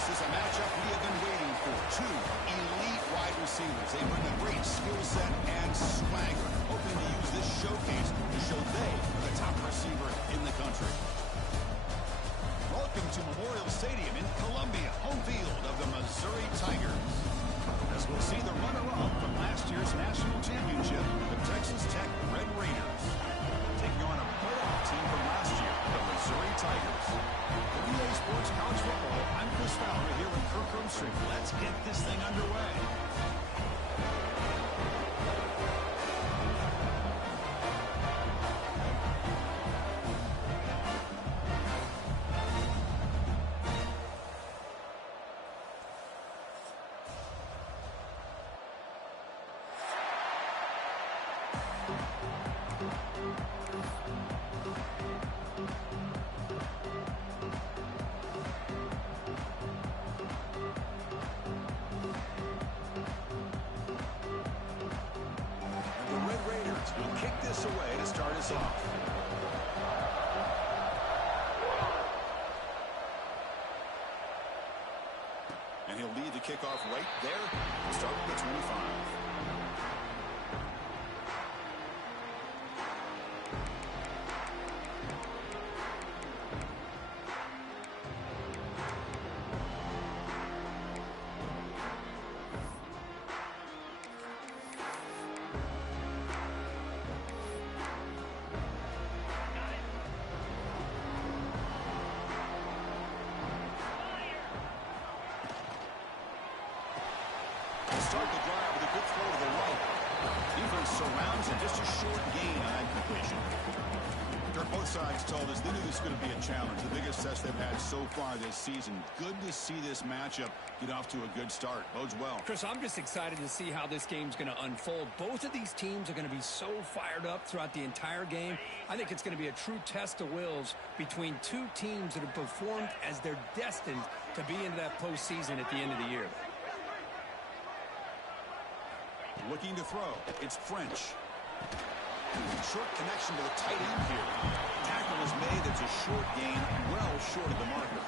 This is a matchup we have been waiting for. Two elite wide receivers. They bring a great skill set and swagger, hoping to use this showcase to show they are the top receiver in the country. Welcome to Memorial Stadium in Columbia, home field of the Missouri Tigers. As we'll see the runner-up from last year's national championship, the Texas Tech Red Raiders, taking on a playoff team from last year, the Missouri Tigers. For EA Sports College Football, I'm Chris Fowler here with Kirk Herbstreit. Let's get this thing underway. Will kick this away to start us off. And he'll lead the kickoff right there to start with the 25. Start the drive with a good throw to the right. Defense surrounds it, just a short gain on that completion. Both sides told us they knew this was going to be a challenge, the biggest test they've had so far this season. Good to see this matchup get off to a good start. Bodes well. Chris, I'm just excited to see how this game's going to unfold. Both of these teams are going to be so fired up throughout the entire game. I think it's going to be a true test of wills between two teams that have performed as they're destined to be into that postseason at the end of the year. Looking to throw. It's French. Short connection to the tight end here. Tackle is made. That's a short gain, well short of the marker.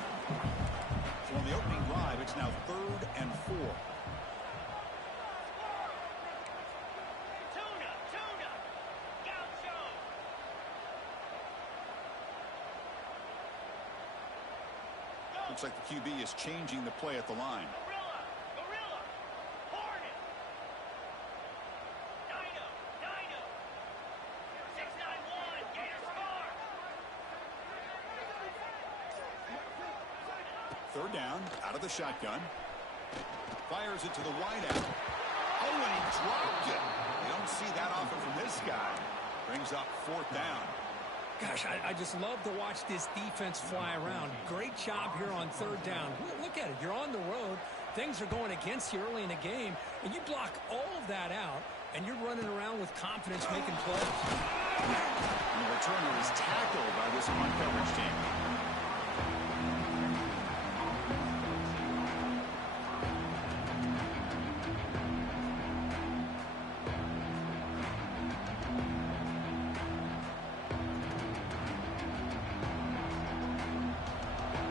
So on the opening drive, it's now 3rd and 4. Looks like the QB is changing the play at the line. Third down, out of the shotgun. Fires it to the wideout. Oh, and he dropped it. You don't see that often from this guy. Brings up 4th down. Gosh, I just love to watch this defense fly around. Great job here on 3rd down. Look at it. You're on the road. Things are going against you early in the game, and you block all of that out, and you're running around with confidence making plays. And the returner is tackled by this man-coverage team.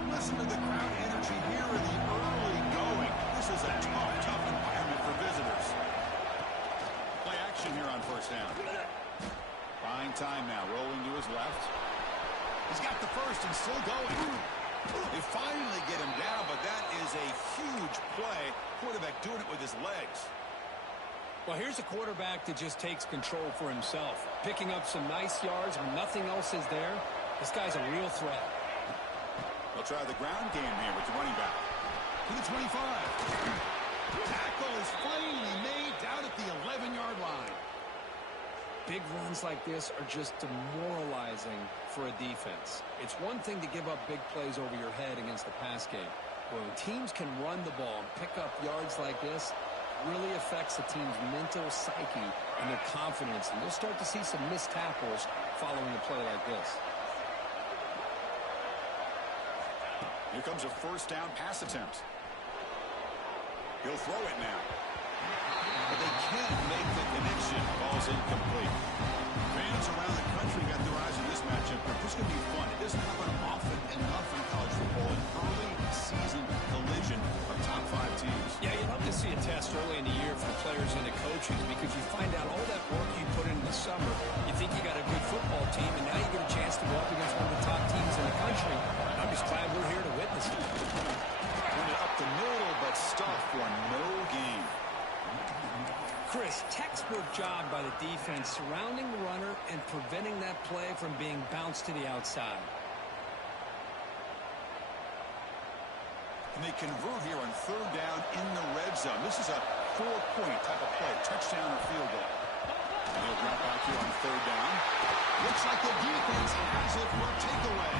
Listen to the crowd energy here in the early going. This is a tough environment for visitors. Play action here on 1st down. Buying time now, rolling to his left. He's got the first and still going. They finally get him down, but that is a huge play. Quarterback doing it with his legs. Well, here's a quarterback that just takes control for himself, picking up some nice yards when nothing else is there. This guy's a real threat. They'll try the ground game here with the running back. To the 25. Tackle is finally made down at the 11-yard line. Big runs like this are just demoralizing for a defense. It's one thing to give up big plays over your head against the pass game. When teams can run the ball and pick up yards like this, it really affects the team's mental psyche and their confidence. And you'll start to see some missed tackles following a play like this. Here comes a 1st down pass attempt. He'll throw it now. But they can't make the connection. Ball's incomplete. Fans around the country got their eyes on this matchup. This is going to be fun. It doesn't happen often enough in college football. An early season collision footwork job by the defense surrounding the runner and preventing that play from being bounced to the outside. And they convert here on third down in the red zone. This is a 4-point type of play, touchdown or field goal. And he'll drop back here on third down. Looks like the defense has it for a takeaway.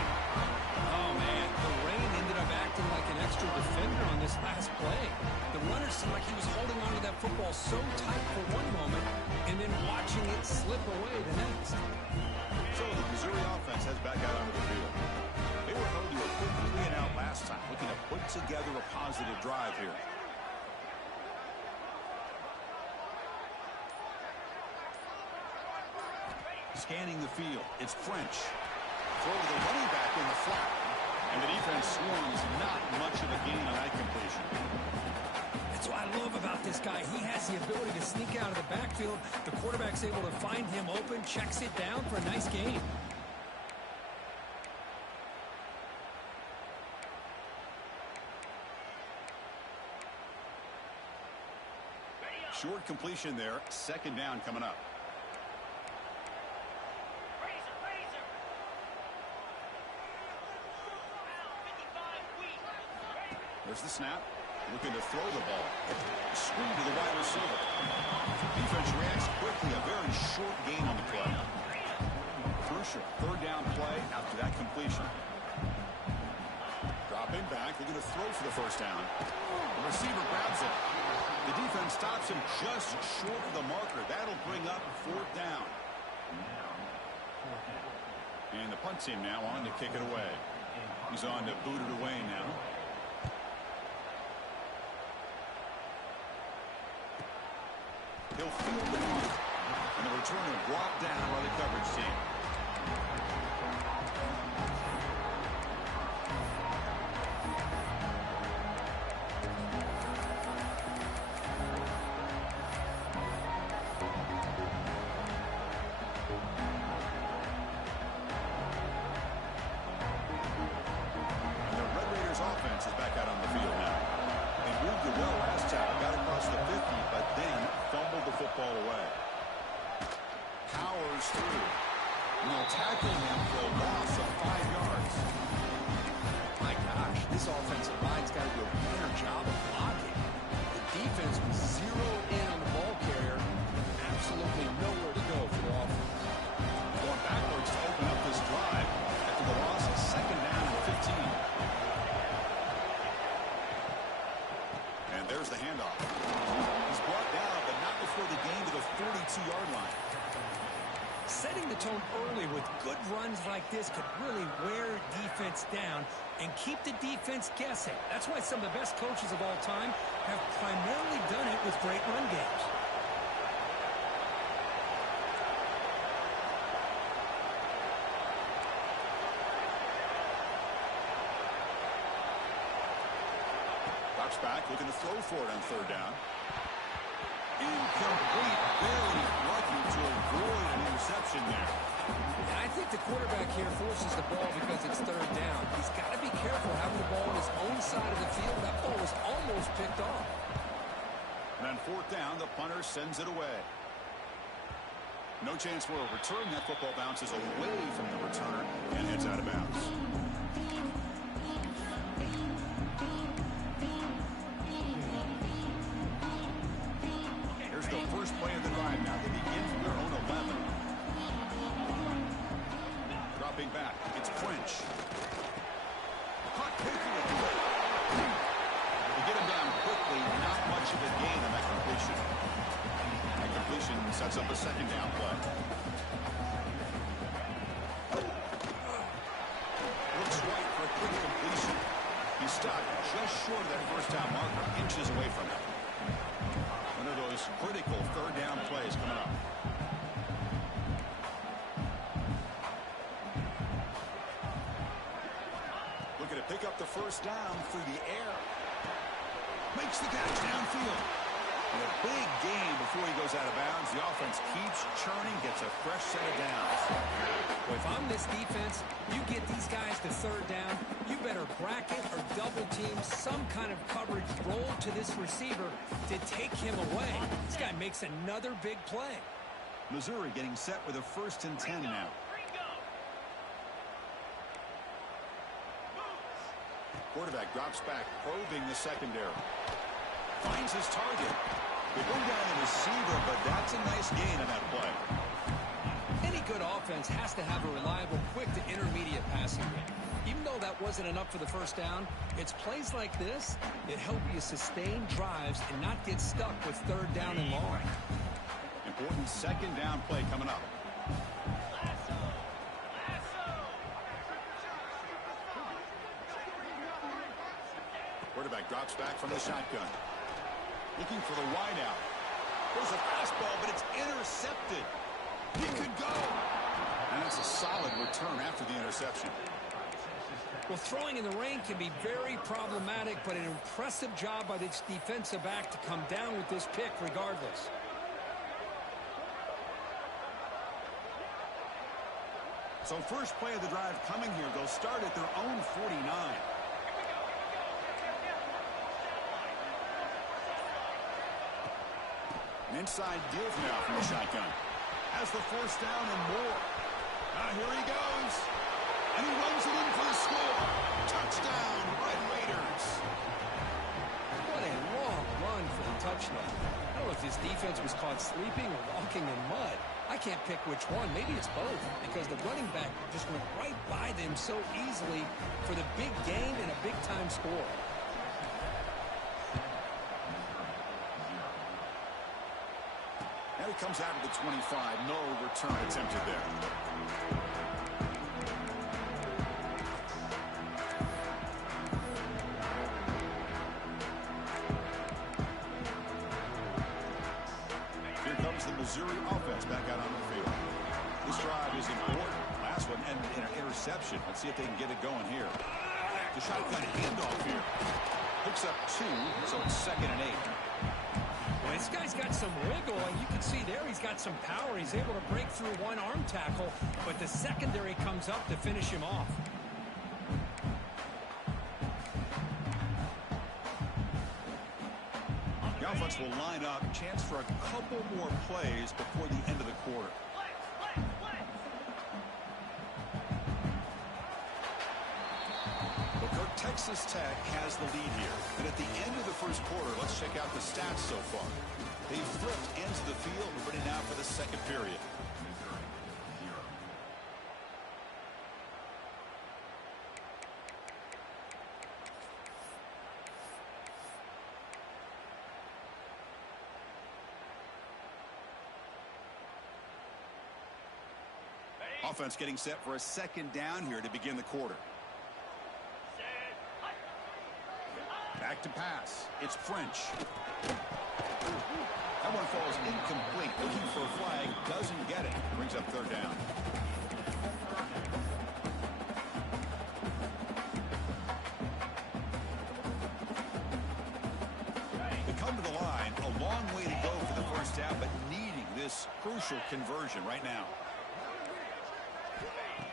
Oh, man, the rain ended up acting like an extra defender on this last play. The runner seemed like he was holding onto that football so tight for one moment and then watching it slip away the next. So the Missouri offense heads back out onto the field. They were held to a quick 3-and-out last time, looking to put together a positive drive here. Scanning the field, it's French. Throw to the running back in the flat. And the defense swarms not much of a gain on that completion. That's what I love about this guy. He has the ability to sneak out of the backfield. The quarterback's able to find him open, checks it down for a nice gain. Short completion there. Second down coming up. There's the snap. Looking to throw the ball. Screen to the wide receiver. Defense reacts quickly. A very short gain on the play. Crucial third down play after that completion. Dropping back. Looking to throw for the first down. The receiver grabs it. The defense stops him just short of the marker. That'll bring up fourth down. And the punt team now on to kick it away. He's on to boot it away now. He'll field the punt. And the returner brought down by the coverage team. Offense is back out on the field now. They moved it well last time, got across the 50, but then fumbled the football away. Powers through. And they'll tackle him for a loss of 5 yards. My gosh, this offensive line's got to do a better job of blocking. The defense was zeroed in on the ball carrier. Absolutely nowhere to go for the offense. Going backwards to open up this drive after the loss of second down and 15. And there's the handoff. He's brought down, but not before the gain to the 42-yard line. Setting the tone early with good runs like this could really wear defense down and keep the defense guessing. That's why some of the best coaches of all time have primarily done it with great run games. Back, looking to throw for it on third down. Incomplete, barely lucky to avoid an interception there. And I think the quarterback here forces the ball because it's third down. He's got to be careful having the ball on his own side of the field. That ball was almost picked off. And on fourth down, the punter sends it away. No chance for a return. That football bounces away from the returner and heads out of bounds. The first play of the drive now. They begin from their own 11. Dropping back. It's French. Caught quickly at the end. They get him down quickly. Not much of a gain on that completion. That completion sets up a second down play. Looks right for a quick completion. He's stuck just short of that first down marker. Inches away from it. One of those critical third down plays coming up. Looking to pick up the first down through the air. Makes the catch downfield. And a big gain before he goes out of bounds. The offense keeps churning, gets a fresh set of downs. Well, if I'm this defense, you get these guys to third down, you better bracket or double team some kind of coverage roll to this receiver to take him away. This guy makes another big play. Missouri getting set with a 1st and 10 now. Quarterback drops back, probing the secondary. Finds his target. They bring down the receiver, but that's a nice gain on that play. Any good offense has to have a reliable, quick to intermediate passing game. Even though that wasn't enough for the first down, it's plays like this that help you sustain drives and not get stuck with third down and long. Important 2nd down play coming up. Quarterback drops back from the shotgun. Looking for the wideout. There's a fastball, but it's intercepted. He could go. And that's a solid return after the interception. Well, throwing in the rain can be very problematic, but an impressive job by this defensive back to come down with this pick regardless. So first play of the drive coming here. They'll start at their own 49. An inside give now from the shotgun. Has the 1st down and more. Now here he goes. And he runs it in for the score. Touchdown, Red Raiders. What a long run for the touchdown. I don't know if this defense was caught sleeping or walking in mud. I can't pick which one. Maybe it's both, because the running back just went right by them so easily for the big gain and a big-time score. Now he comes out of the 25. No return attempted there. Here comes the Missouri offense back out on the field. This drive is important. Last one ended in an interception. Let's see if they can get it going here. The shotgun handoff here. Picks up 2, so it's 2nd and 8. Well, this guy's got some wiggle, and you can see there he's got some power. He's able to break through one arm tackle, but the secondary comes up to finish him off. The offense will line up. Chance for a couple more plays before the end of the quarter. Texas Tech has the lead here. And at the end of the first quarter, let's check out the stats so far. They flipped into the field. We're ready now for the 2nd period. Offense getting set for a 2nd down here to begin the quarter. Back to pass. It's French. That one falls incomplete. Looking for a flag. Doesn't get it. Brings up 3rd down. They come to the line. A long way to go for the 1st down, but needing this crucial conversion right now.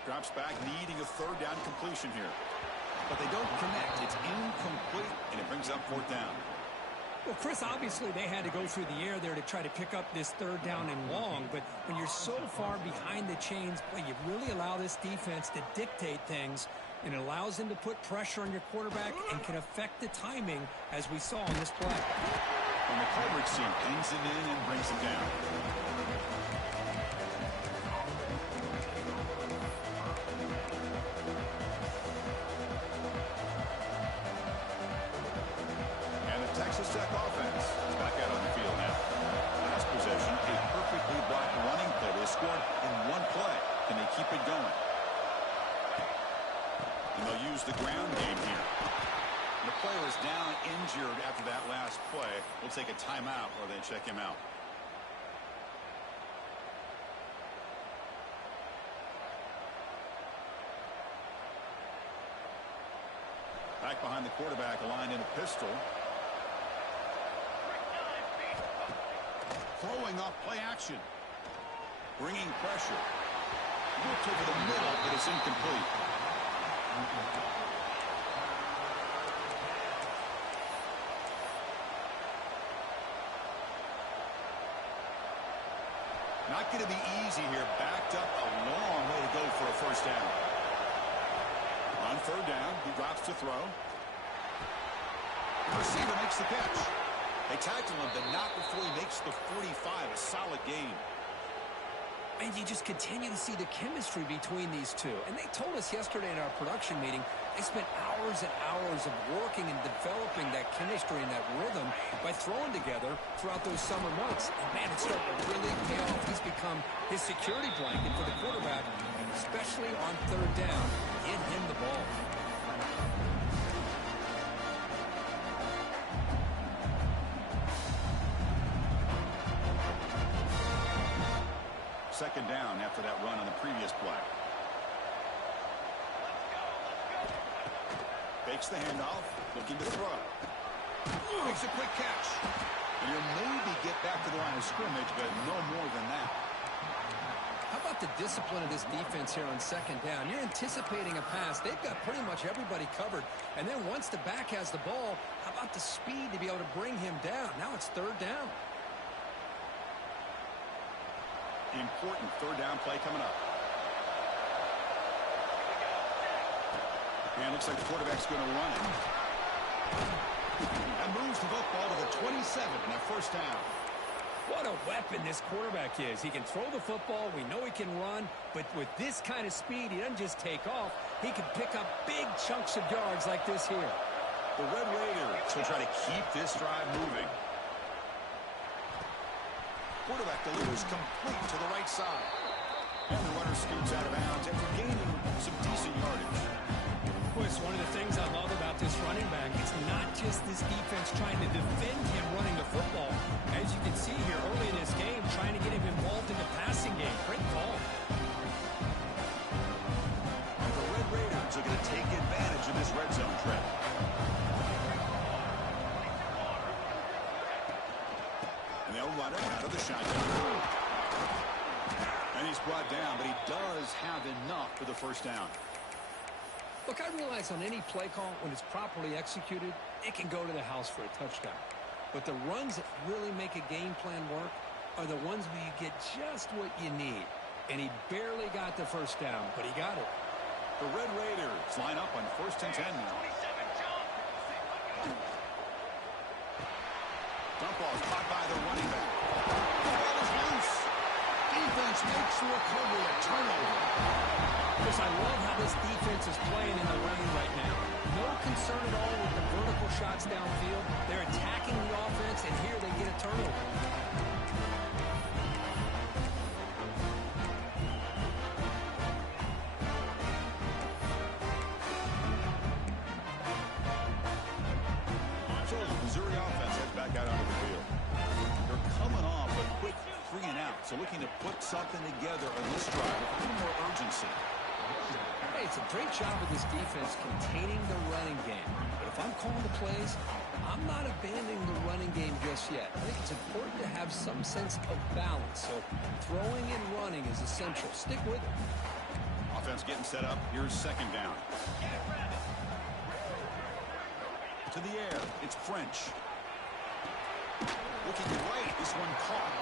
Drops back, needing a 3rd down completion here. But they don't connect. It's incomplete, and it brings up 4th down. Well, Chris, obviously they had to go through the air there to try to pick up this 3rd down and long, but when you're so far behind the chains, boy, you really allow this defense to dictate things, and it allows them to put pressure on your quarterback and can affect the timing, as we saw in this play. And the coverage team pings it in and brings him down. Texas Tech offense is back out on the field now. Last possession, a perfectly blocked running play. They scored in one play. Can they keep it going? And they'll use the ground game here. The player is down injured after that last play. We'll take a timeout or they check him out. Back behind the quarterback, aligned in a pistol. Throwing off play action. Bringing pressure. Looked over the middle, but it's incomplete. Not going to be easy here. Backed up a long way to go for a first down. On third down, he drops to throw. Receiver makes the catch. They tackle him, but not before he makes the 45. A solid game. And you just continue to see the chemistry between these two. And they told us yesterday in our production meeting, they spent hours and hours of working and developing that chemistry and that rhythm by throwing together throughout those summer months. And man, it's starting to really pay off. He's become his security blanket for the quarterback, especially on third down. Get him the ball. Second down after that run on the previous play. Fakes the handoff, looking to throw. Makes a quick catch. And he'll maybe get back to the line of scrimmage, but no more than that. How about the discipline of this defense here on second down? You're anticipating a pass. They've got pretty much everybody covered. And then once the back has the ball, how about the speed to be able to bring him down? Now it's third down. Important third down play coming up. And looks like the quarterback's going to run it. And moves the football to the 27 and a first down. What a weapon this quarterback is. He can throw the football. We know he can run. But with this kind of speed, he doesn't just take off. He can pick up big chunks of yards like this here. The Red Raiders will try to keep this drive moving. Quarterback delivers complete to the right side. And the runner scoots out of bounds after gaining some decent yardage. Boy, it's one of the things I love about this running back. It's not just this defense trying to defend him running the football. As you can see here early in this game, trying to get him involved in the passing game. Great call. And the Red Raiders are going to take advantage of this red zone trap. And they'll run it out of the shotgun. And he's brought down, but he does have enough for the first down. Look, I realize on any play call, when it's properly executed, it can go to the house for a touchdown. But the runs that really make a game plan work are the ones where you get just what you need. And he barely got the first down, but he got it. The Red Raiders line up on first and 10 now. Dump ball is caught by the running back. The ball is loose. Defense makes the recovery a turnover. Chris, I love how this defense is playing in the rain right now. No concern at all with the vertical shots downfield. They're attacking the offense, and here they get a turnover. So the Missouri offense heads back out onto the field. They're coming off a quick 3 and out, so looking to put something together on this drive with a little more urgency. Hey, it's a great job of this defense containing the running game. But if I'm calling the plays, I'm not abandoning the running game just yet. I think it's important to have some sense of balance. So throwing and running is essential. Stick with it. Offense getting set up. Here's second down. To the air. It's French. Looking right. This one caught.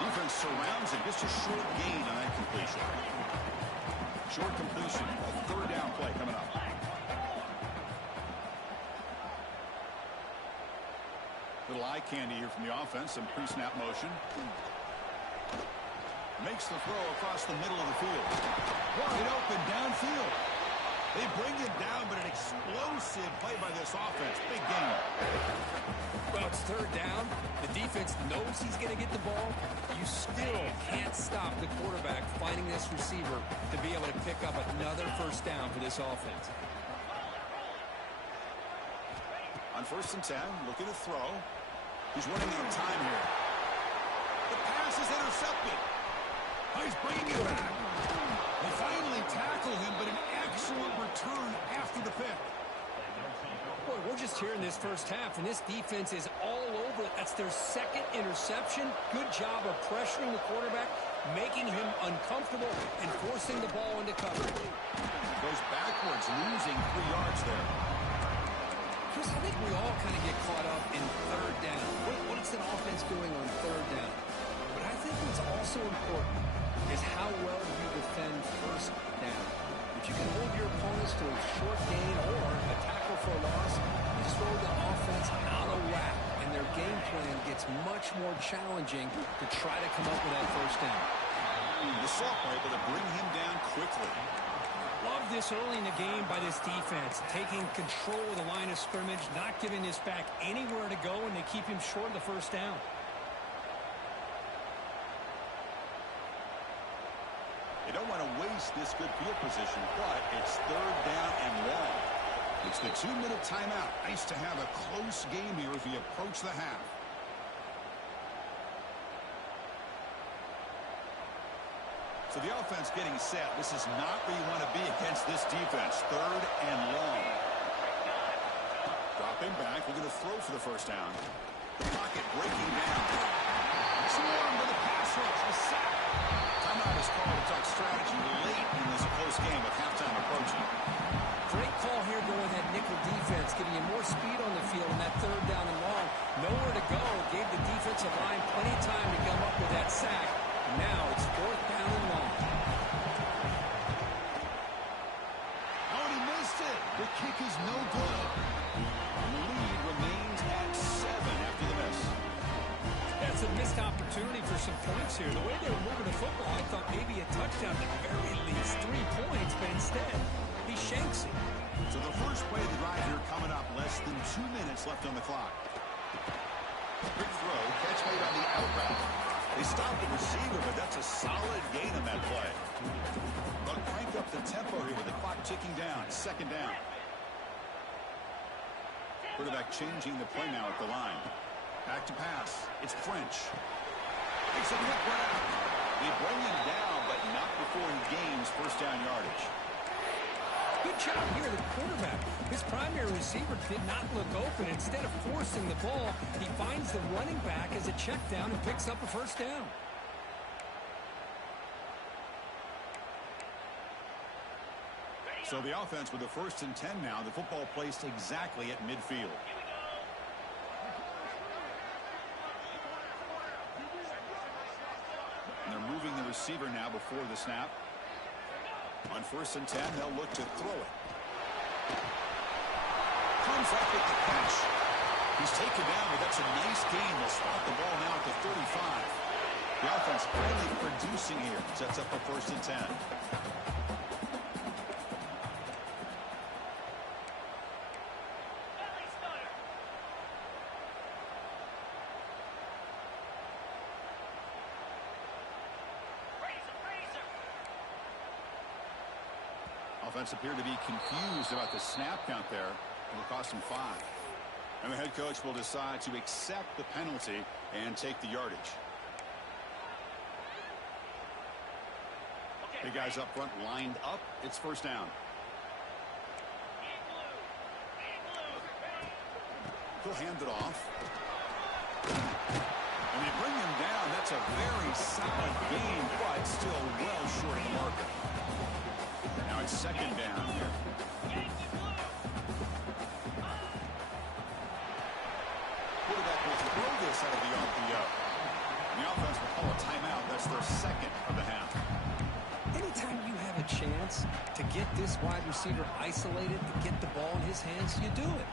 Defense surrounds him. Just a short gain on that completion. Short completion. A third down play coming up. Little eye candy here from the offense. Some pre-snap motion. Makes the throw across the middle of the field. Wide open downfield. They bring him down, but an explosive play by this offense. Big game. Well, it's third down. The defense knows he's going to get the ball. You still can't stop the quarterback finding this receiver to be able to pick up another first down for this offense. On first and 10, looking to throw. He's running out of time here. The pass is intercepted. He's bringing it back. They finally tackle him, but an excellent return after the pick. Boy, we're just here in this first half, and this defense is all over it. That's their second interception. Good job of pressuring the quarterback, making him uncomfortable, and forcing the ball into coverage. Goes backwards, losing 3 yards there. Chris, I think we all kind of get caught up in third down. What's an offense doing on third down? But I think what's also important is how well you defend first down. If you can hold your opponents to a short gain or a tackle for a loss, you throw the offense out of whack, and their game plan gets much more challenging to try to come up with that first down. The Salk were able to bring him down quickly. Love this early in the game by this defense, taking control of the line of scrimmage, not giving this back anywhere to go, and they keep him short of the first down. They don't want to waste this good field position, but it's third down and long. It's the 2-minute timeout. Nice to have a close game here as we approach the half. So the offense getting set. This is not where you want to be against this defense. Third and long. Dropping back. We're going to throw for the first down. The pocket breaking down. Swarm to the pass rush. A sack. Timeout is called to talk strategy late in this close game with halftime approaching. Great call here going with that nickel defense, giving you more speed on the field in that third down and long. Nowhere to go. Gave the defensive line plenty of time to come up with that sack. Now it's fourth down and long. Oh, and he missed it. The kick is no good. The lead remains at 7 after the miss. That's a missed opportunity for some points here. The way they were moving the football, I thought maybe a touchdown at the very least, 3 points, but instead, he shanks it. So the first play of the drive here coming up, less than 2 minutes left on the clock. Quick throw, catch made on the out route. They stopped the receiver, but that's a solid gain on that play. But crank up the tempo here with the clock ticking down. Second down. Quarterback changing the play now at the line. Back to pass. It's French. Makes a quick run out. They bring him down, but not before he gains first down yardage. Good job here, the quarterback. His primary receiver did not look open. Instead of forcing the ball, he finds the running back as a check down and picks up a first down. So the offense with the 1st and 10 now. The football placed exactly at midfield. And they're moving the receiver now before the snap. On 1st and 10, they'll look to throw it. Comes up with the catch. He's taken down, but that's a nice gain. They'll spot the ball now at the 35. The offense finally producing here. Sets up a 1st and 10. Offense appeared to be confused about the snap count there. It will cost him 5. And the head coach will decide to accept the penalty and take the yardage. The guys up front lined up. It's first down. He'll hand it off. And they bring him down. That's a very solid gain, but still well short of the marker. Now it's second down here. Quarterback will throw this out of the RPO. And the offense will call a timeout. That's their second of the half. Anytime you have a chance to get this wide receiver isolated, to get the ball in his hands, you do it.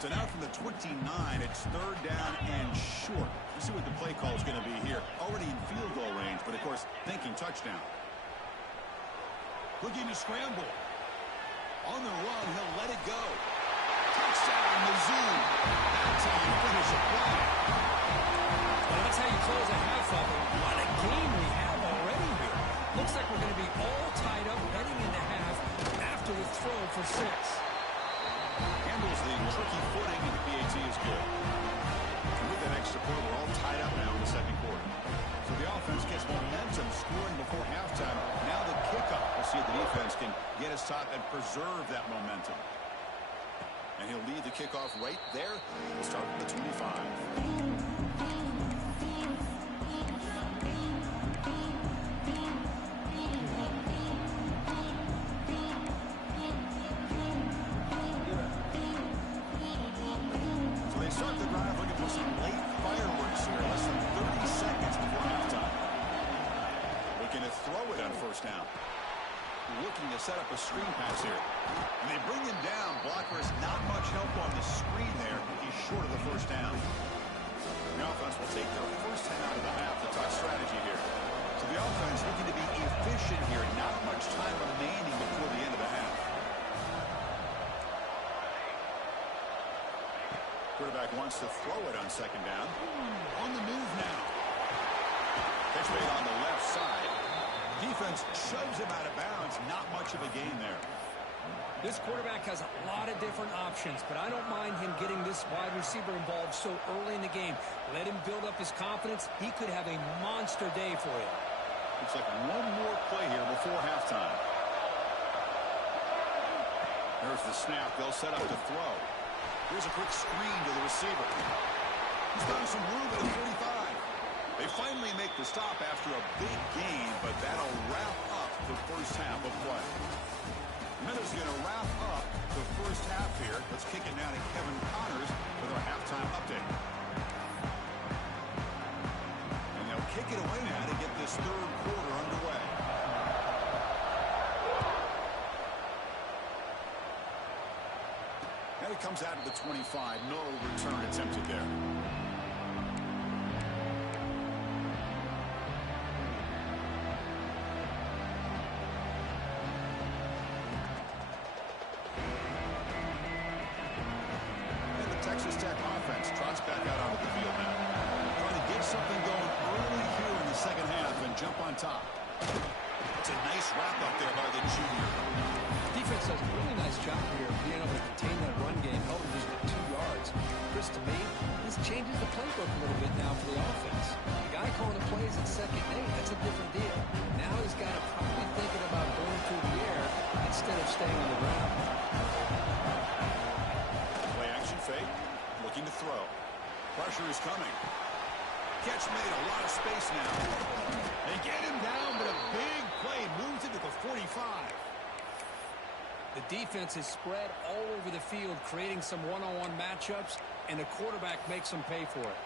So now from the 29, it's third down and short. Let's see what the play call is going to be here. Already in field goal range, but of course, thinking touchdown. Looking to scramble. On the run, he'll let it go. Touchdown, Mizzou. That's how you finish a play. Well, that's how you close a half of it. What a game we have already here. Looks like we're going to be all tied up heading into half after the throw for 6. Handles the tricky footing, and the PAT is good. And with that extra point, we're all tied up now in the second quarter. So the offense gets momentum scoring before halftime. Now the kickoff. We'll see if the defense can get a stop and preserve that momentum. And he'll lead the kickoff right there. We'll start with the 25. Start the drive looking for some late fireworks here. Less than 30 seconds before halftime. Looking to throw it on first down. Looking to set up a screen pass here. And they bring him down. Blocker has not much help on the screen there. He's short of the first down. The offense will take their first out of the half to talk strategy here. So the offense looking to be efficient here. Not much time remaining before the end of the half. Quarterback wants to throw it on second down. On the move now. Catch made on the left side. Defense shoves him out of bounds. Not much of a gain there. This quarterback has a lot of different options, but I don't mind him getting this wide receiver involved so early in the game. Let him build up his confidence. He could have a monster day for you. Looks like one more play here before halftime. There's the snap. They'll set up the throw. Here's a quick screen to the receiver. He's found some room at the 45. They finally make the stop after a big gain, but that'll wrap up the first half of play. Miller's going to wrap up the first half here. Let's kick it now to Kevin Connors with our halftime update. And they'll kick it away now to get this third quarter underway. And it comes out of the 25. No return attempted there. And the Texas Tech offense trots back out onto the field now. Trying to get something going early here in the second half and jump on top. It's a nice wrap up there by the junior. Defense does a really nice job here of being able to contain that run game, held just with 2 yards. Chris, to me, this changes the playbook a little bit now for the offense. The guy calling the plays at second and 8, that's a different deal. Now he's got to probably thinking about going through the air instead of staying on the ground. Play action fake, looking to throw. Pressure is coming. Catch made, a lot of space now. They get him down, but a big play moves into the 45. The defense is spread all over the field, creating some one-on-one matchups, and the quarterback makes them pay for it.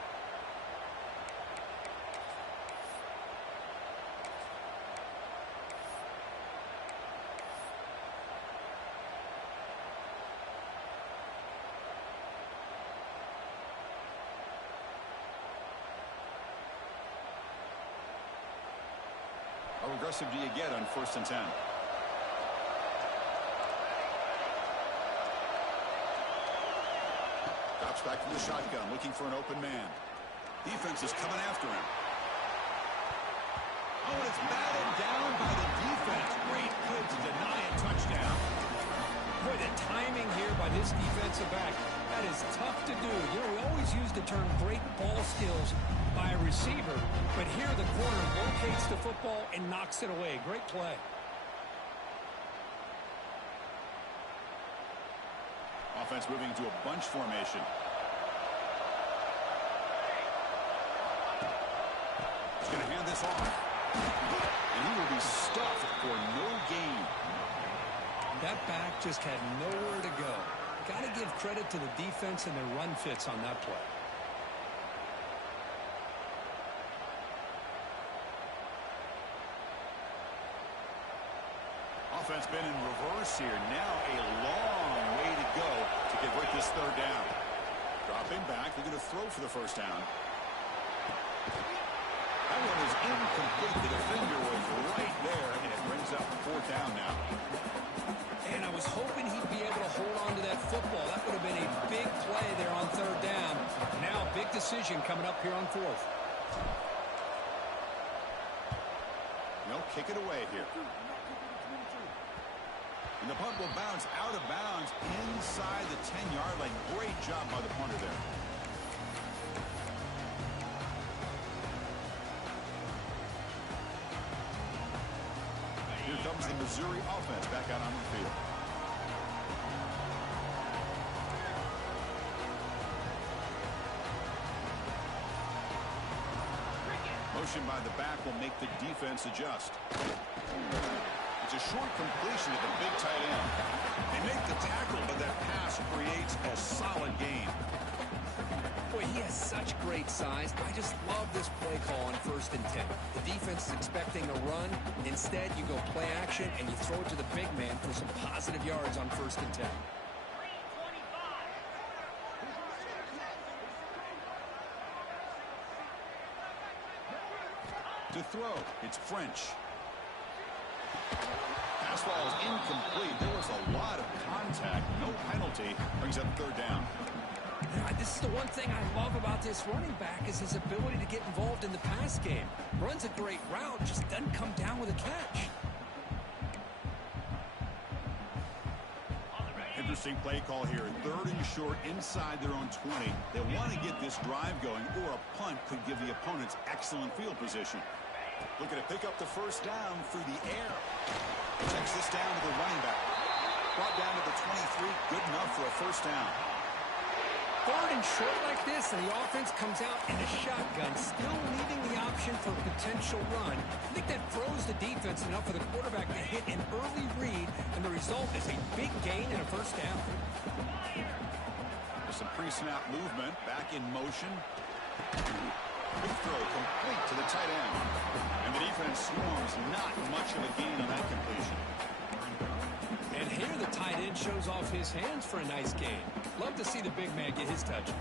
How aggressive do you get on 1st and 10? Drops back to the shotgun, looking for an open man. Defense is coming after him. Oh, and it's batted down by the defense. Great play to deny a touchdown. Boy, the timing here by this defensive back, that is tough to do. You know, we always use the term great ball skills by a receiver, but here the corner locates the football and knocks it away. Great play. Offense moving to a bunch formation. He's going to hand this off. And he will be stuffed for no gain. That back just had nowhere to go. Got to give credit to the defense and their run fits on that play. Offense been in reverse here. Now a long way to go to convert this third down. Dropping back. They're going to throw for the first down. That one is incomplete. The defender was right there, and it brings up 4th down now. And I was hoping he'd be able to hold on to that football. That would have been a big play there on 3rd down. Now a big decision coming up here on 4th. They'll kick it away here. And the punt will bounce out of bounds inside the 10-yard line. Great job by the punter there. Here comes the Missouri offense back out on the field. Motion by the back will make the defense adjust. It's a short completion to the big tight end. They make the tackle, but that pass creates a solid gain. Boy, he has such great size. I just love this play call on 1st and 10. The defense is expecting a run. Instead, you go play action, and you throw it to the big man for some positive yards on 1st and 10. To throw, it's French. Pass ball is incomplete. There was a lot of contact. No penalty. Brings up 3rd down. This is the one thing I love about this running back is his ability to get involved in the pass game. Runs a great route, just doesn't come down with a catch. Interesting play call here. 3rd and short inside their own 20. They want to get this drive going, or a punt could give the opponents excellent field position. Looking to pick up the 1st down through the air. Checks this down to the running back. Brought down to the 23. Good enough for a 1st down. 3rd and short like this, and the offense comes out in a shotgun, still leaving the option for a potential run. I think that throws the defense enough for the quarterback to hit an early read, and the result is a big gain and a 1st down. There's some pre-snap movement. Back in motion. Quick throw complete to the tight end. And the defense swarms. Not much of a gain on that completion. And here the tight end shows off his hands for a nice gain. Love to see the big man get his touches.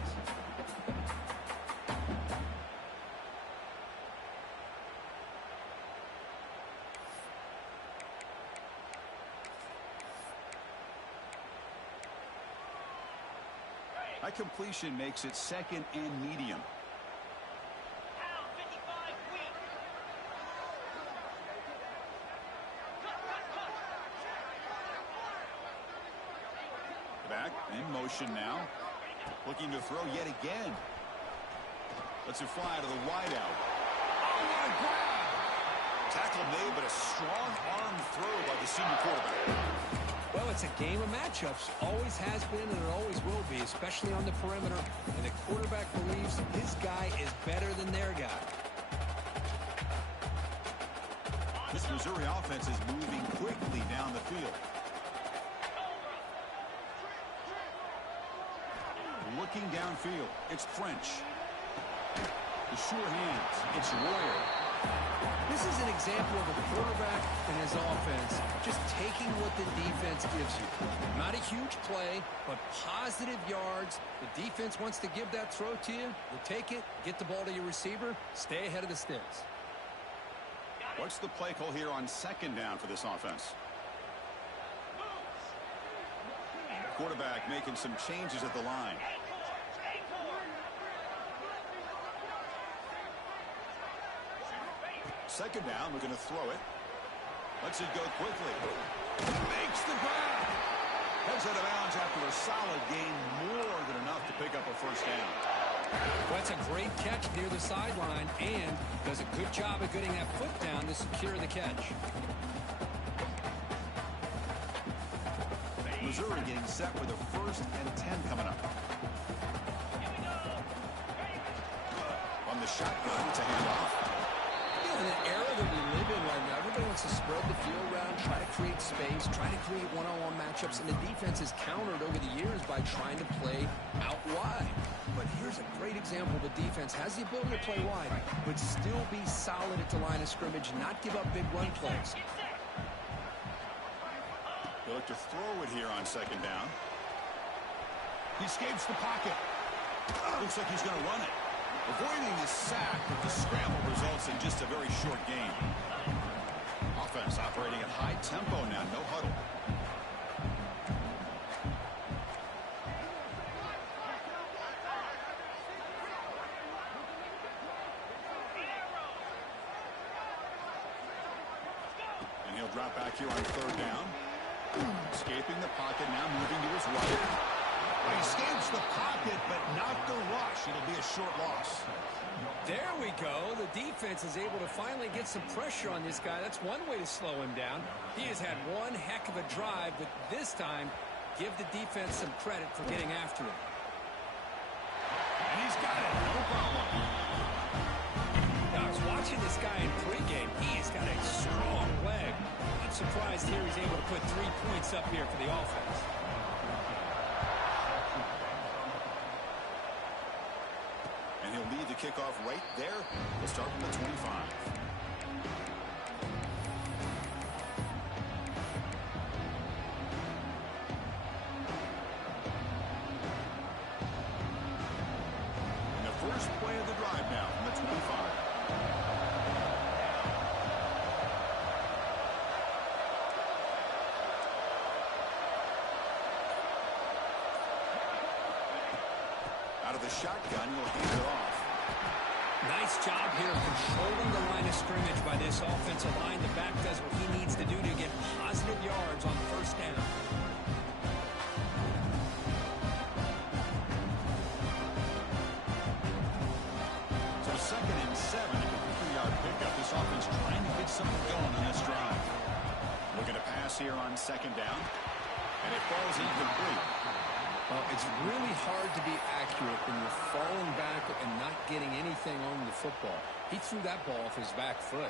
That completion makes it 2nd and medium. Back in motion now. Looking to throw yet again. Lets it fly to the wideout. Oh, what a grab! Tackle made, but a strong arm throw by the senior quarterback. Well, it's a game of matchups. Always has been and it always will be, especially on the perimeter. And the quarterback believes his guy is better than their guy. This Missouri offense is moving quickly down the field. Looking downfield, it's French. The sure hands, it's Royer. This is an example of a quarterback and his offense just taking what the defense gives you. Not a huge play, but positive yards. The defense wants to give that throw to you. You take it, get the ball to your receiver, stay ahead of the sticks. What's the play call here on 2nd down for this offense? Quarterback making some changes at the line. Second down, we're going to throw it. Lets it go quickly. Makes the grab. Heads out of bounds after a solid gain, more than enough to pick up a 1st down. Well, that's a great catch near the sideline and does a good job of getting that foot down to secure the catch. Missouri getting set for the 1st and 10 coming up. On the shotgun, it's a handoff. In an era that we live in right now, everybody wants to spread the field around, try to create space, try to create one-on-one matchups, and the defense has countered over the years by trying to play out wide. But here's a great example. The defense has the ability to play wide, but still be solid at the line of scrimmage, not give up big run plays. They look to throw it here on 2nd down. He escapes the pocket. Looks like he's going to run it. Avoiding the sack, but the scramble results in just a very short gain. Offense operating at high tempo now, no huddle. And he'll drop back here on 3rd down. Escaping the pocket, now moving to his right. He escapes the pocket, but not the rush. It'll be a short loss. There we go. The defense is able to finally get some pressure on this guy. That's one way to slow him down. He has had one heck of a drive, but this time, give the defense some credit for getting after him. And he's got it. No problem. Now, I was watching this guy in pregame. He's got a strong leg. I'm surprised here he's able to put 3 points up here for the offense. And he'll lead the kickoff right there. We'll start from the 25. And the first play of the drive now from the 25. Out of the shotgun, he'll hand it off. Nice job here controlling the line of scrimmage by this offensive line. The back does what he needs to do to get positive yards on first down. So 2nd and 7 at the 3-yard pickup. This offense trying to get something going on this drive. Looking to pass here on 2nd down. And it falls incomplete. Well, it's really hard to be accurate when you're falling back and not getting anything on the football. He threw that ball off his back foot.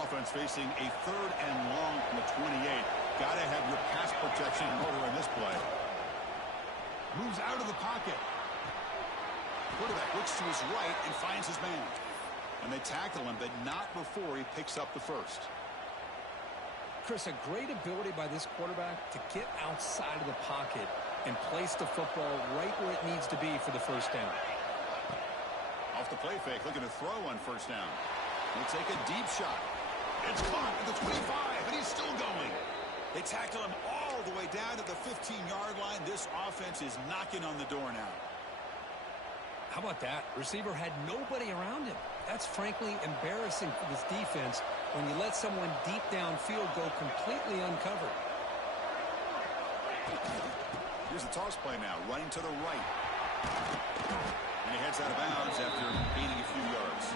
Offense facing a 3rd and long from the 28. Got to have your pass protection in order in this play. Moves out of the pocket. Quarterback looks to his right and finds his man. And they tackle him, but not before he picks up the first. Chris, a great ability by this quarterback to get outside of the pocket and place the football right where it needs to be for the first down. Off the play fake, looking to throw on first down. He'll take a deep shot. It's caught at the 25, and he's still going. They tackle him all the way down to the 15-yard line. This offense is knocking on the door now. How about that? Receiver had nobody around him. That's frankly embarrassing for this defense when you let someone deep downfield go completely uncovered. Here's the toss play now, running to the right. And he heads out of bounds after gaining a few yards.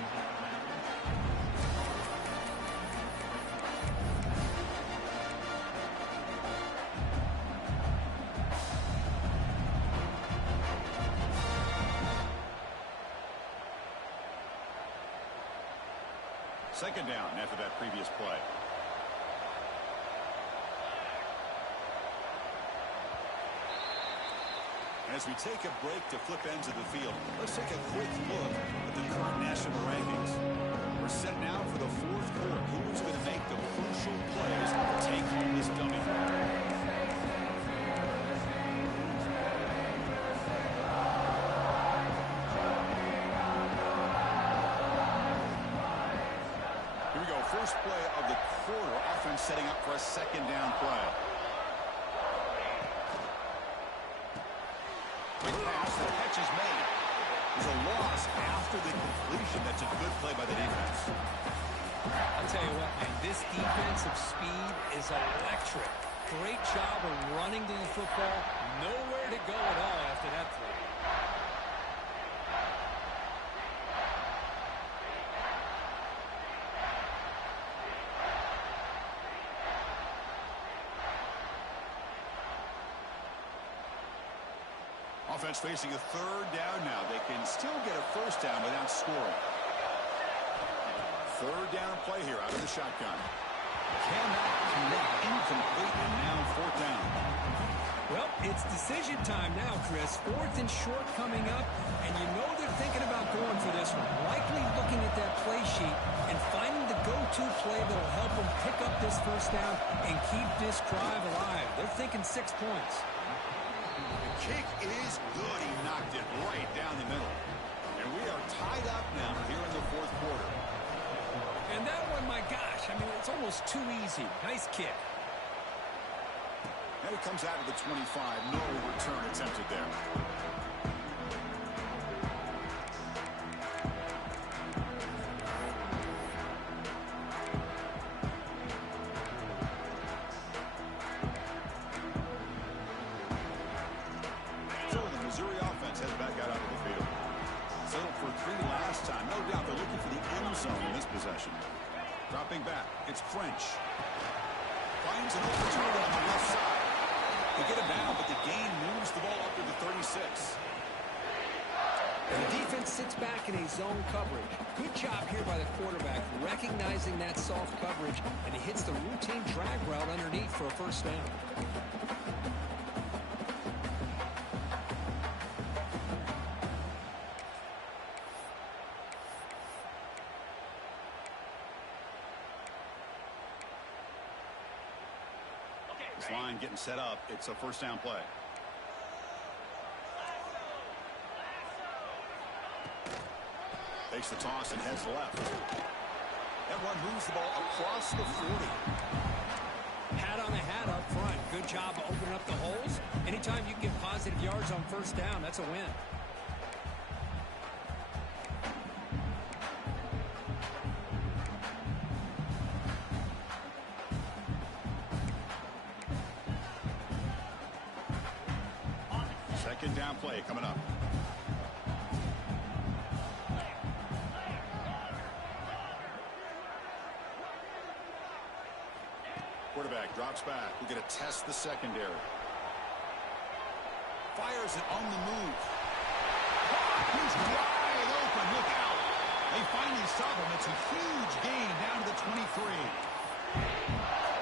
Second down after that previous play. As we take a break to flip ends of the field, let's take a quick look at the current national rankings. We're set now for the 4th quarter. Who's going to make the crucial plays to take home this dummy? First play of the quarter, offense setting up for a 2nd down play. Quick pass, the catch is made. There's a loss after the completion. That's a good play by the defense. I'll tell you what, man, this defensive speed is electric. Great job of running to the football. Nowhere to go at all after that play. Offense facing a 3rd down now. They can still get a first down without scoring. 3rd down play here out of the shotgun. Cannot connect, incomplete, and now 4th down. Well, it's decision time now, Chris. 4th and short coming up, and you know they're thinking about going for this one. Likely looking at that play sheet and finding the go-to play that will help them pick up this first down and keep this drive alive. They're thinking 6 points. Kick is good. He knocked it right down the middle. And we are tied up now here in the 4th quarter. And that one, my gosh, I mean, it's almost too easy. Nice kick. And it comes out of the 25. No return attempted there. French. Finds an open target on the left side. They get him down, but the gain moves the ball up to the 36. The defense sits back in a zone coverage. Good job here by the quarterback, recognizing that soft coverage, and he hits the routine drag route underneath for a first down. This line getting set up. It's a first down play. Takes the toss and heads left. That run moves the ball across the 40. Hat on the hat up front. Good job of opening up the holes. Anytime you can get positive yards on first down, that's a win. Second down play coming up. Quarterback drops back. We're going to test the secondary. Fires it on the move. He's wide open. Look out. They finally stop him. It's a huge gain down to the 23.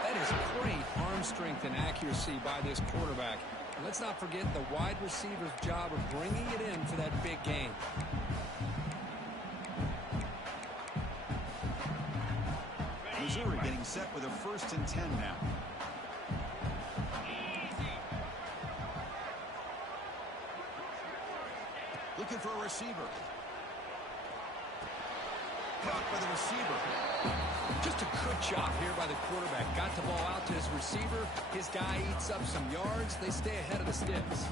That is great arm strength and accuracy by this quarterback. And let's not forget the wide receiver's job of bringing it in for that big gain. Missouri getting set with a 1st and 10 now. Looking for a receiver. Blocked by the receiver. Just a good job here by the quarterback. Got the ball out to his receiver. His guy eats up some yards. They stay ahead of the sticks.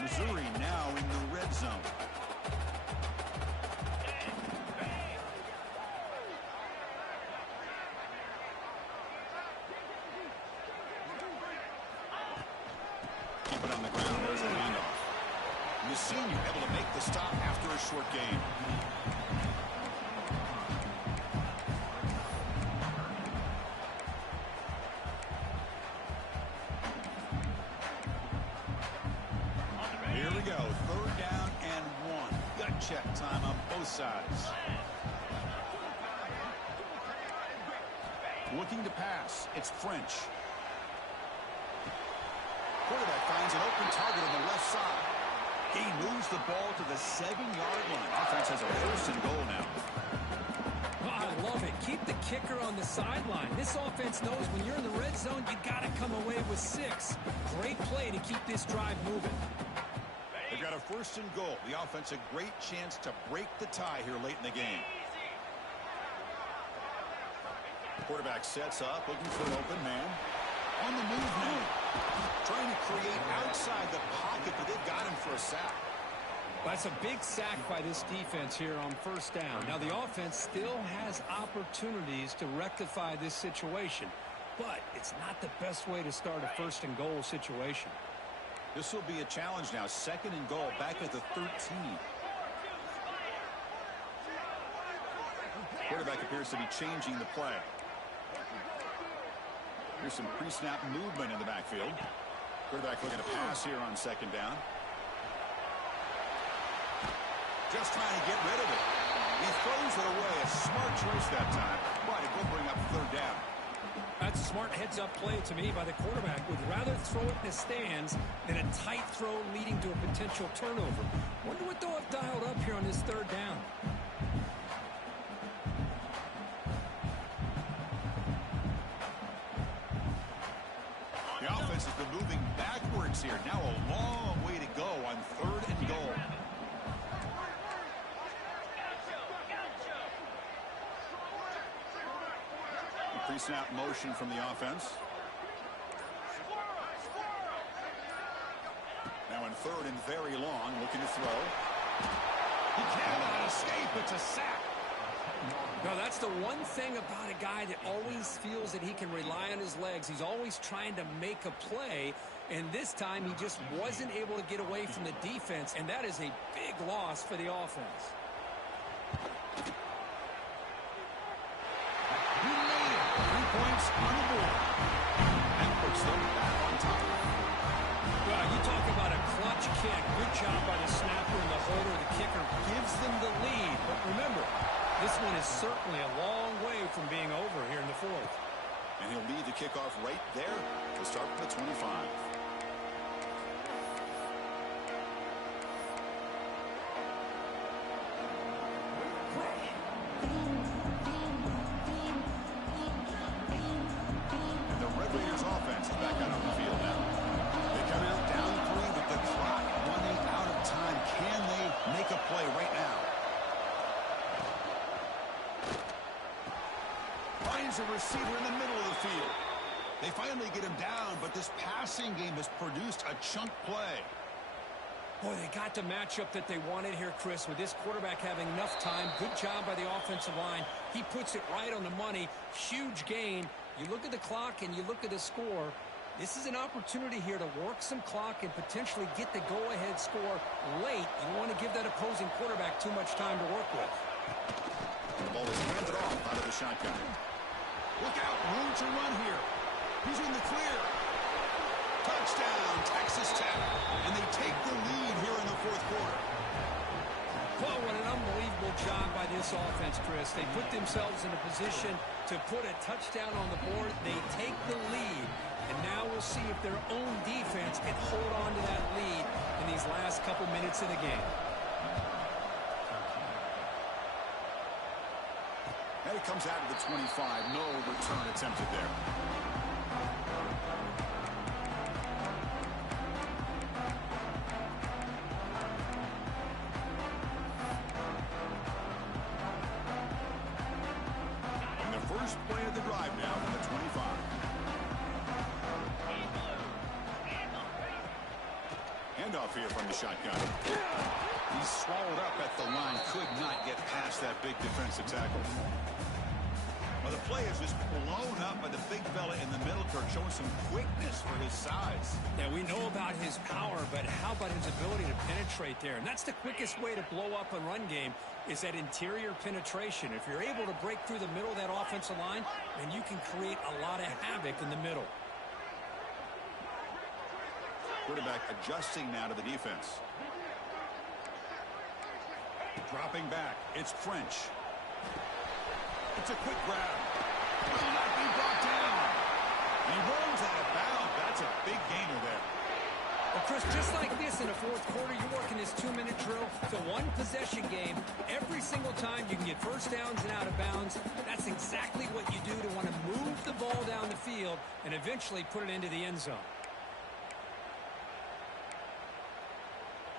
Missouri now in the red zone. Keep it on the ground. There's a handoff. The senior able to make the stop after a short gain. Here we go. 3rd down and 1. Gut check time on both sides. Looking to pass. It's French. Quarterback finds an open target on the left side. He moves the ball to the 7-yard line. Offense has a 1st and goal now. Oh, I love it. Keep the kicker on the sideline. This offense knows when you're in the red zone, you got to come away with 6. Great play to keep this drive moving. They've got a 1st and goal. The offense a great chance to break the tie here late in the game. Quarterback sets up, looking for an open man. On the move now. Trying to create outside the pocket, but they've got him for a sack. That's a big sack by this defense here on 1st down. Now, the offense still has opportunities to rectify this situation, but it's not the best way to start a 1st and goal situation. This will be a challenge now. 2nd and goal back at the 13. Quarterback appears to be changing the play. Here's some pre-snap movement in the backfield. Quarterback looking to pass here on 2nd down. Just trying to get rid of it. He throws it away. A smart choice that time, but it will bring up 3rd down. That's a smart heads-up play to me by the quarterback. Would rather throw it in the stands than a tight throw leading to a potential turnover. Wonder what they'll have dialed up here on this 3rd down. The offense has been moving backwards here. Now a long way to go on 3rd and goal. Pre-snap motion from the offense. Now in 3rd and very long, looking to throw. He cannot escape. It's a sack. No, that's the one thing about a guy that always feels that he can rely on his legs. He's always trying to make a play, and this time he just wasn't able to get away from the defense, and that is a big loss for the offense. points on the board. That puts them back on top. Well, you talk about a clutch kick. Good job by the snapper and the holder. The kicker gives them the lead. But remember, this one is certainly a long way from being over here in the fourth. And he'll lead the kickoff right there to start with the 25. And the Red Raiders offense is back out on the field now. They come out down 3 with the clock running out of time. Can they make a play right now? Finds a receiver in the middle of the field. They finally get him down, but this passing game has produced a chunk play. Boy, they got the matchup that they wanted here, Chris, with this quarterback having enough time. Good job by the offensive line. He puts it right on the money. Huge gain. You look at the clock and you look at the score. This is an opportunity here to work some clock and potentially get the go-ahead score late. You don't want to give that opposing quarterback too much time to work with. The ball is handed off out of the shotgun. Look out, room to run here. He's in the clear. Touchdown, Texas Tech. And they take the lead here in the fourth quarter. Well, what an unbelievable job by this offense, Chris. They put themselves in a position to put a touchdown on the board. They take the lead. And now we'll see if their own defense can hold on to that lead in these last couple minutes of the game. And it comes out of the 25. No return attempted there. And the first play of the drive now from the 25. Handoff here from the shotgun. He's swallowed up at the line. Could not get past that big defensive tackle. Well, the play is just blown up by the big fella in the middle, Kirk, showing some quickness for his size. Yeah, we know about his power, but how about his ability to penetrate there? And that's the quickest way to blow up a run game is that interior penetration. If you're able to break through the middle of that offensive line, then you can create a lot of havoc in the middle. Quarterback adjusting now to the defense. Dropping back. It's French. It's a quick grab. Will not be brought down. He rolls out of bounds. That's a big gainer there. Well, Chris, just like this in the fourth quarter, you're working this 2-minute drill. It's a one-possession game. Every single time you can get first downs and out of bounds. That's exactly what you do to want to move the ball down the field and eventually put it into the end zone.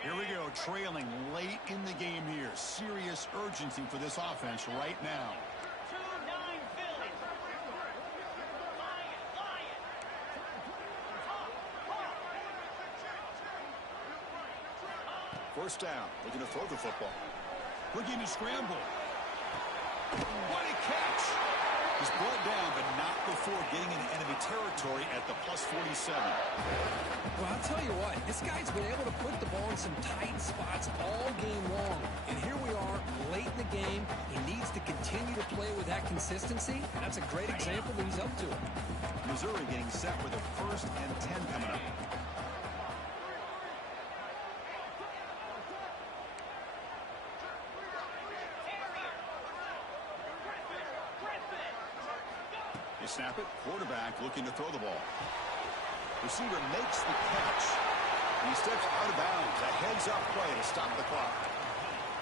Here we go, trailing late in the game here. Serious urgency for this offense right now. First down, looking to throw the football. Looking to scramble. What a catch! He's brought down, but not before getting into enemy territory at the +47. Well, I'll tell you what, this guy's been able to put the ball in some tight spots all game long. And here we are, late in the game. He needs to continue to play with that consistency. That's a great example that he's up to it. Missouri getting set for their 1st and 10 coming up. They snap it. Quarterback looking to throw the ball. Receiver makes the catch. He steps out of bounds. A heads-up play to stop the clock.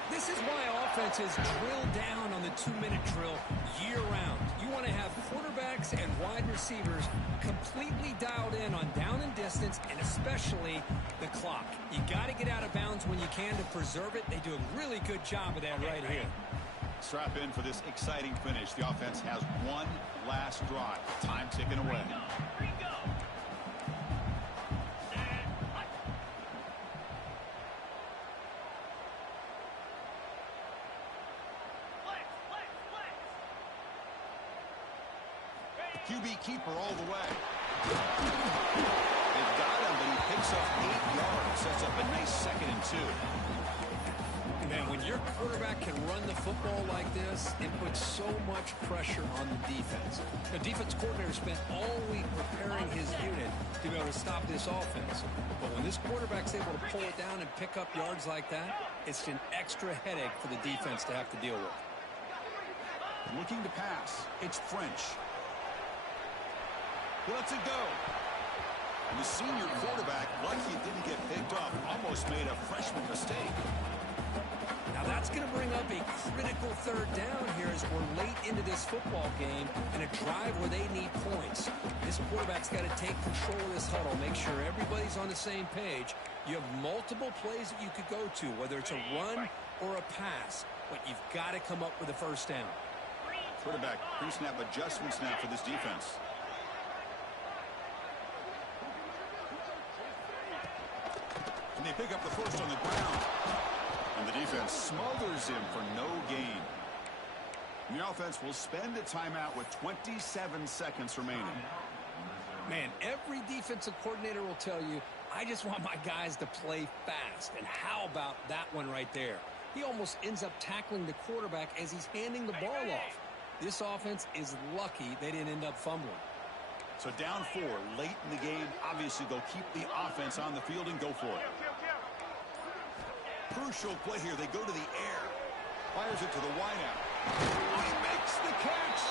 This is why offenses drill down on the 2-minute drill year-round. You want to have quarterbacks and wide receivers completely dialed in on down and distance, and especially the clock. You got to get out of bounds when you can to preserve it. They do a really good job of that right here. Strap in for this exciting finish. The offense has one last drive. Time ticking away. QB keeper all the way. They've got him, but he picks up 8 yards. Sets up a nice 2nd and 2. And Man, when your quarterback can run the football like this, it puts so much pressure on the defense. The defense coordinator spent all week preparing his unit to be able to stop this offense. But when this quarterback's able to pull it down and pick up yards like that, it's an extra headache for the defense to have to deal with. Looking to pass. It's French. He lets it go. And the senior quarterback, lucky he didn't get picked up, almost made a freshman mistake. Now that's going to bring up a critical third down here as we're late into this football game and a drive where they need points. This quarterback's got to take control of this huddle, make sure everybody's on the same page. You have multiple plays that you could go to, whether it's a run or a pass, but you've got to come up with a first down. Quarterback pre-snap adjustments now for this defense. And they pick up the first on the ground. And the defense smothers him for no gain. And the offense will spend a timeout with 27 seconds remaining. Man, every defensive coordinator will tell you, I just want my guys to play fast. And how about that one right there? He almost ends up tackling the quarterback as he's handing the ball off. This offense is lucky they didn't end up fumbling. So down 4 late in the game. Obviously, they'll keep the offense on the field and go for it. Crucial play here. They go to the air. Fires it to the wideout. Oh, he makes the catch.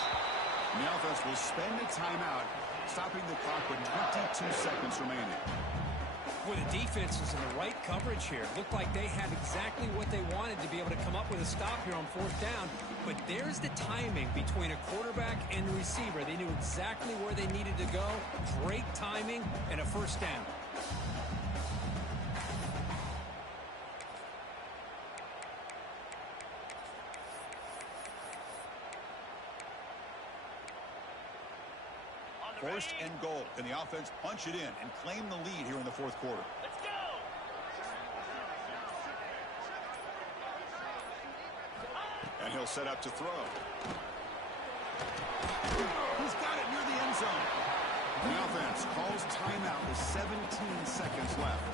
And the offense will spend a timeout, stopping the clock with 22 seconds remaining. Well, the defense was in the right coverage here. Looked like they had exactly what they wanted to be able to come up with a stop here on fourth down. But there's the timing between a quarterback and the receiver. They knew exactly where they needed to go. Great timing and a first down. First and goal. Can the offense punch it in and claim the lead here in the fourth quarter? Let's go! And he'll set up to throw. He's got it near the end zone. The offense calls timeout with 17 seconds left.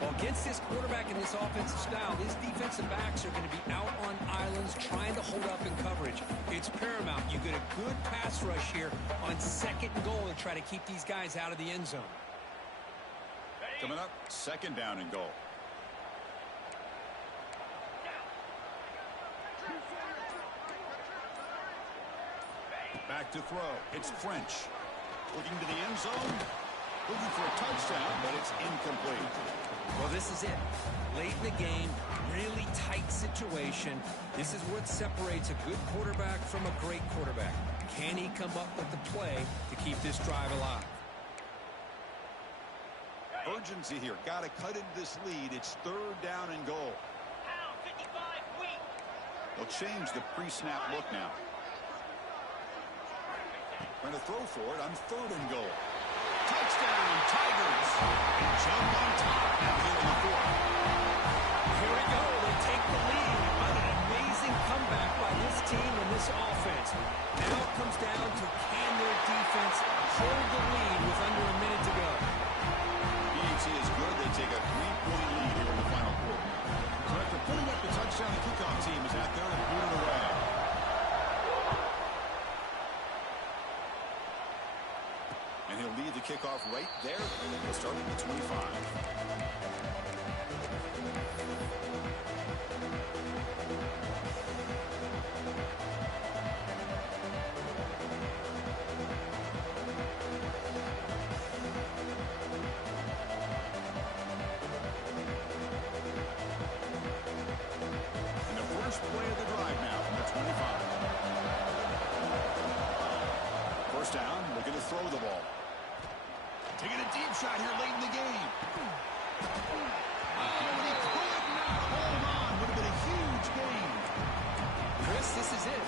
Well, against this quarterback and this offensive style, these defensive backs are going to be out on islands trying to hold up in coverage. It's paramount. You get a good pass rush here on second and goal to try to keep these guys out of the end zone. Coming up, second down and goal. Back to throw. It's French. Looking to the end zone. Looking for a touchdown, but it's incomplete. Well, this is it. Late in the game, really tight situation. This is what separates a good quarterback from a great quarterback. Can he come up with the play to keep this drive alive? Urgency here. Got to cut into this lead. It's third down and goal. Pound 55 weak. They'll change the pre-snap look now. Trying to throw for it on third and goal. Touchdown, Tigers. And jump on top now here in the fourth. Here we go. They take the lead on an amazing comeback by this team and this offense. Now it comes down to can their defense hold the lead with under a minute to go. PAT is good. They take a 3-point lead here in the final quarter. So after putting up the touchdown, the kickoff team is out there to boot it away. And he'll lead the kickoff right there, starting at 25. And the first play of the drive now from the 25. First down, looking to throw the ball. Taking a deep shot here late in the game. Oh, and he could not hold on. Would have been a huge gain. Chris, this is it.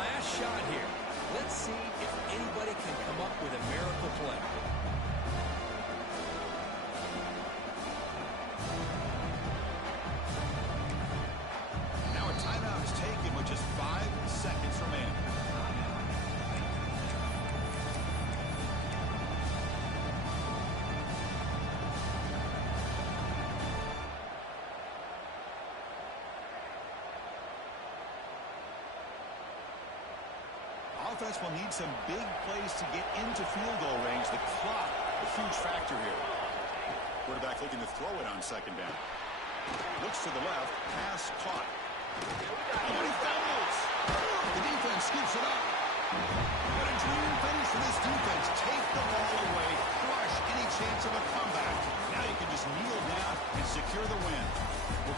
Last shot here. Let's see if anybody can come up with a miracle play. Now a timeout is taken with just 5 seconds remaining. offense will need some big plays to get into field goal range. The clock, a huge factor here. Quarterback looking to throw it on second down. Looks to the left. Pass caught. And he fumbles. The defense scoops it up. What a dream finish for this defense. Take the ball away. Crush any chance of a comeback. Now you can just kneel down and secure the win. Well,